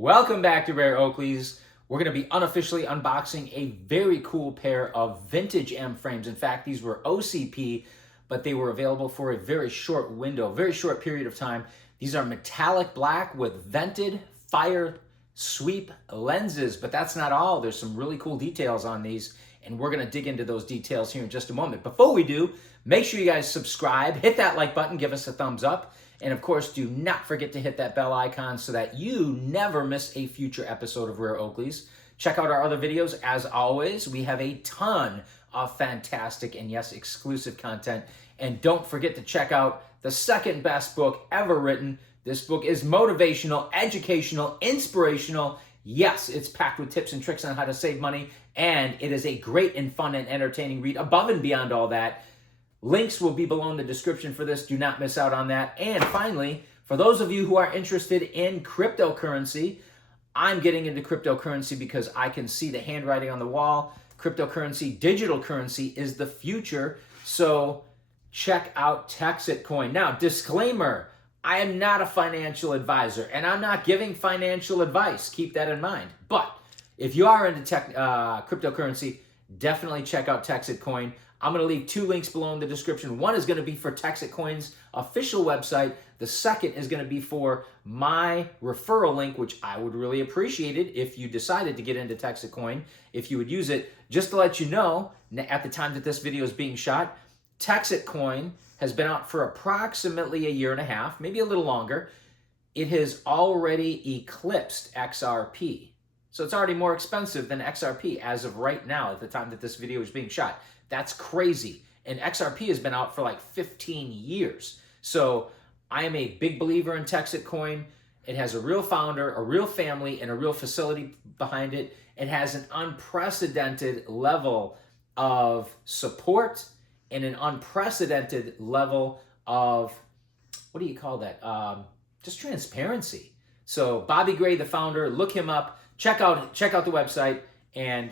Welcome back to Rare Oakleys. We're going to be unofficially unboxing a very cool pair of vintage M frames. In fact, these were OCP, but they were available for a very short window, very short period of time. These are metallic black with vented fire sweep lenses, but that's not all. There's some really cool details on these, and we're going to dig into those details here in just a moment. Before we do, make sure you guys subscribe, hit that like button, give us a thumbs up. And of course, do not forget to hit that bell icon so that you never miss a future episode of Rare Oakleys. Check out our other videos. As always, we have a ton of fantastic and yes, exclusive content. And don't forget to check out the second best book ever written. This book is motivational, educational, inspirational. Yes, it's packed with tips and tricks on how to save money. And it is a great and fun and entertaining read. Above and beyond all that, links will be below in the description for this. Do not miss out on that. And finally, for those of you who are interested in cryptocurrency, I'm getting into cryptocurrency because I can see the handwriting on the wall. Cryptocurrency, digital currency is the future. So check out Texit Coin. Now, disclaimer, I am not a financial advisor and I'm not giving financial advice. Keep that in mind. But if you are into cryptocurrency, definitely check out Texit Coin. I'm going to leave two links below in the description. One is going to be for Texit Coin's official website. The second is going to be for my referral link, which I would really appreciate it if you decided to get into Texit Coin, if you would use it. Just to let you know, at the time that this video is being shot, Texit Coin has been out for approximately a year and a half, maybe a little longer. It has already eclipsed XRP. So it's already more expensive than XRP as of right now at the time that this video is being shot. That's crazy. And XRP has been out for like 15 years. So I am a big believer in Texit Coin. It has a real founder, a real family, and a real facility behind it. It has an unprecedented level of support and an unprecedented level of, what do you call that? Just transparency. So Bobby Gray, the founder, look him up, check out the website, and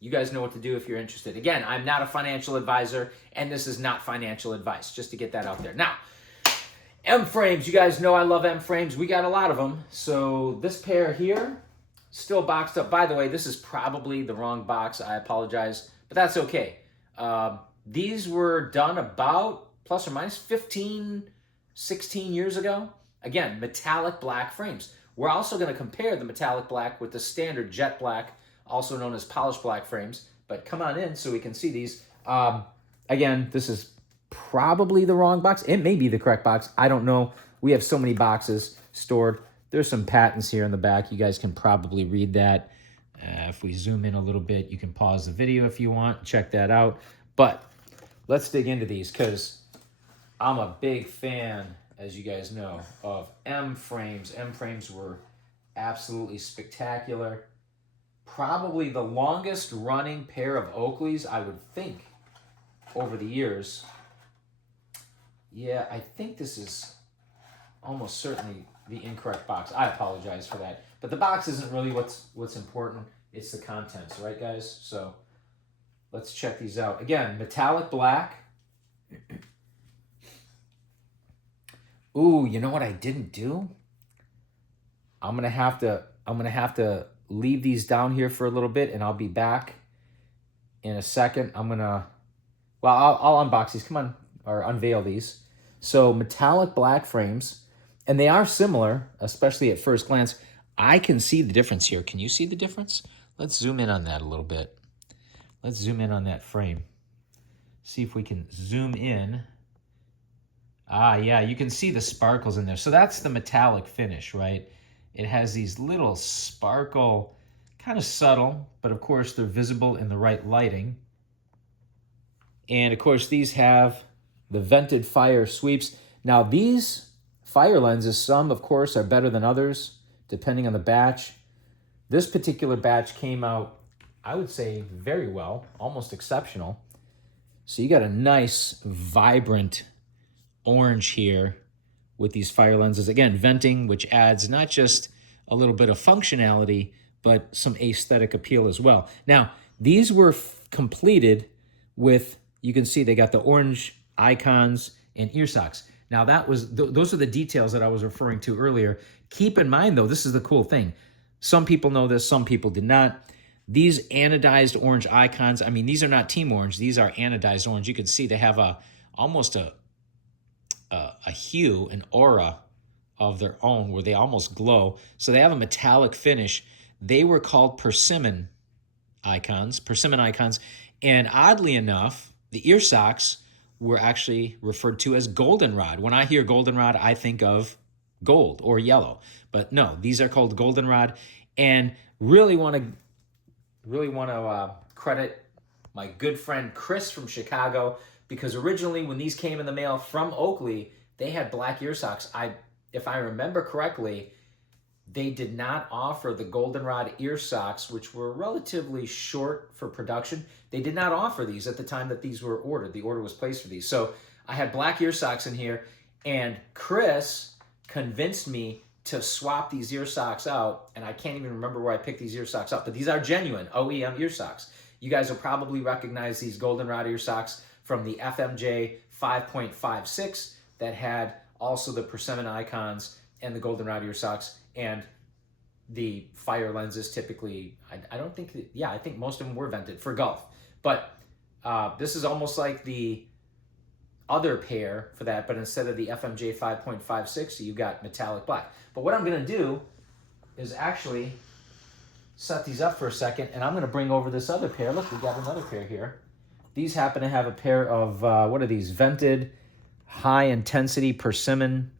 you guys know what to do if you're interested. Again, I'm not a financial advisor, and this is not financial advice, just to get that out there. Now, M frames, you guys know I love M frames. We got a lot of them. So this pair here, still boxed up. By the way, this is probably the wrong box. I apologize, but that's okay. These were done about plus or minus 15, 16 years ago. Again, metallic black frames. We're also going to compare the metallic black with the standard jet black, also known as polished black frames. But come on in so we can see these. Again, this is probably the wrong box. It may be the correct box. I don't know. We have so many boxes stored. There's some patents here in the back. You guys can probably read that. If we zoom in a little bit, you can pause the video if you want. Check that out. But let's dig into these because I'm a big fan, as you guys know, of M frames. M frames were absolutely spectacular. Probably the longest running pair of Oakleys, I would think, over the years. Yeah, I think this is almost certainly the incorrect box. I apologize for that. But the box isn't really what's important. It's the contents, right, guys? So let's check these out. Again, metallic black. Ooh, you know what I didn't do? I'm gonna have to leave these down here for a little bit, and I'll be back in a second. I'll unbox these. Come on, or unveil these. So metallic black frames, and they are similar, especially at first glance. I can see the difference here. Can you see the difference? Let's zoom in on that a little bit. Let's zoom in on that frame. See if we can zoom in. Ah, yeah, you can see the sparkles in there. So that's the metallic finish, right? It has these little sparkle, kind of subtle, but of course they're visible in the right lighting. And of course these have the vented fire sweeps. Now these fire lenses, some of course are better than others, depending on the batch. This particular batch came out, I would say, very well, almost exceptional. So you got a nice, vibrant orange here with these fire lenses. Again, venting, which adds not just a little bit of functionality, but some aesthetic appeal as well. Now, these were completed with, you can see they got the orange icons and ear socks. Now, those are the details that I was referring to earlier. Keep in mind, though, this is the cool thing. Some people know this, some people did not. These anodized orange icons, I mean, these are not team orange. These are anodized orange. You can see they have almost a hue, an aura of their own where they almost glow. So they have a metallic finish. They were called persimmon icons. And oddly enough, the ear socks were actually referred to as goldenrod. When I hear goldenrod, I think of gold or yellow. But no, these are called goldenrod. And really want to credit my good friend Chris from Chicago, because originally when these came in the mail from Oakley, they had black ear socks. If I remember correctly, they did not offer the goldenrod ear socks, which were relatively short for production. They did not offer these at the time that these were ordered. The order was placed for these. So I had black ear socks in here, and Chris convinced me to swap these ear socks out, and I can't even remember where I picked these ear socks up, but these are genuine OEM ear socks. You guys will probably recognize these goldenrod ear socks from the FMJ 5.56 that had also the persimmon icons and the goldenrod ear socks, and the fire lenses typically, I don't think that, yeah, I think most of them were vented for golf. But this is almost like the other pair for that, but instead of the FMJ 5.56, you got metallic black. But what I'm gonna do is actually set these up for a second, and I'm gonna bring over this other pair. Look, we got another pair here. These happen to have a pair of, what are these? Vented high intensity persimmon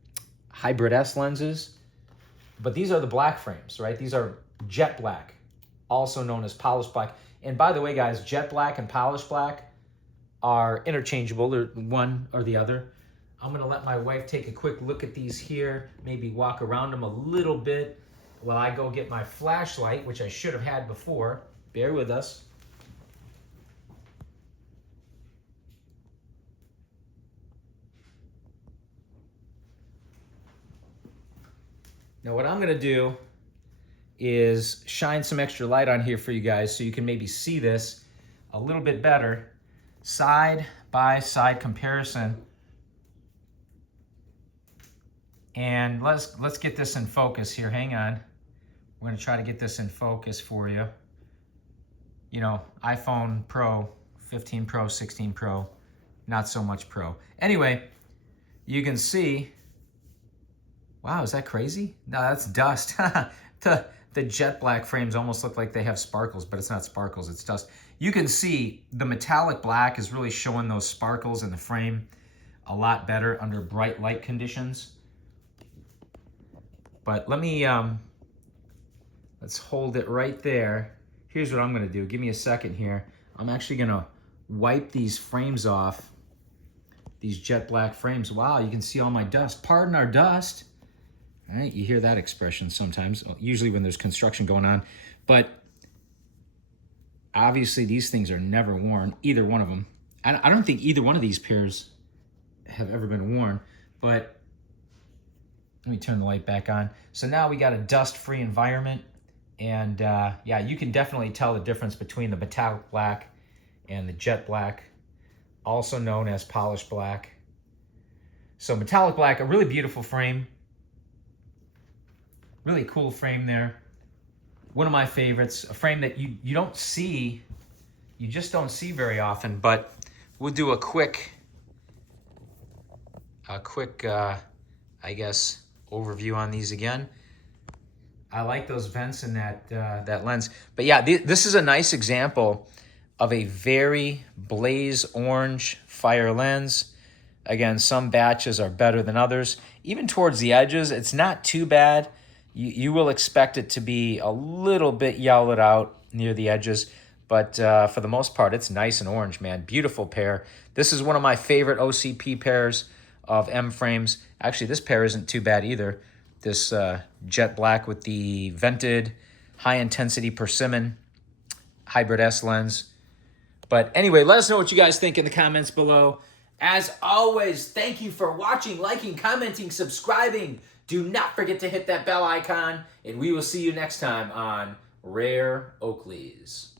hybrid S lenses. But these are the black frames, right? These are jet black, also known as polished black. And by the way, guys, jet black and polished black are interchangeable. They're one or the other. I'm going to let my wife take a quick look at these here, maybe walk around them a little bit while I go get my flashlight, which I should have had before. Bear with us. Now what I'm going to do is shine some extra light on here for you guys so you can maybe see this a little bit better. Side by side comparison. And let's get this in focus here. Hang on. We're going to try to get this in focus for you. You know, iPhone Pro, 15 Pro, 16 Pro, not so much Pro. Anyway, you can see. Wow, is that crazy? No, that's dust. The jet black frames almost look like they have sparkles, but it's not sparkles, it's dust. You can see the metallic black is really showing those sparkles in the frame a lot better under bright light conditions. But let me, let's hold it right there. Here's what I'm gonna do. Give me a second here. I'm actually gonna wipe these frames off, these jet black frames. Wow, you can see all my dust. Pardon our dust. All right, you hear that expression sometimes, usually when there's construction going on. But obviously these things are never worn, either one of them. I don't think either one of these pairs have ever been worn, but let me turn the light back on. So now we got a dust-free environment, and yeah, you can definitely tell the difference between the metallic black and the jet black, also known as polished black. So metallic black, a really beautiful frame. Really cool frame there. One of my favorites, a frame that you don't see, you just don't see very often, but we'll do a quick, I guess, overview on these again. I like those vents in that lens. But yeah, this is a nice example of a very blaze orange fire lens. Again, some batches are better than others. Even towards the edges, it's not too bad. You will expect it to be a little bit yellowed out near the edges, but for the most part, it's nice and orange, man. Beautiful pair. This is one of my favorite OCP pairs of M frames. Actually, this pair isn't too bad either. This jet black with the vented high-intensity persimmon hybrid S lens. But anyway, let us know what you guys think in the comments below. As always, thank you for watching, liking, commenting, subscribing. Do not forget to hit that bell icon, and we will see you next time on Rare Oakleys.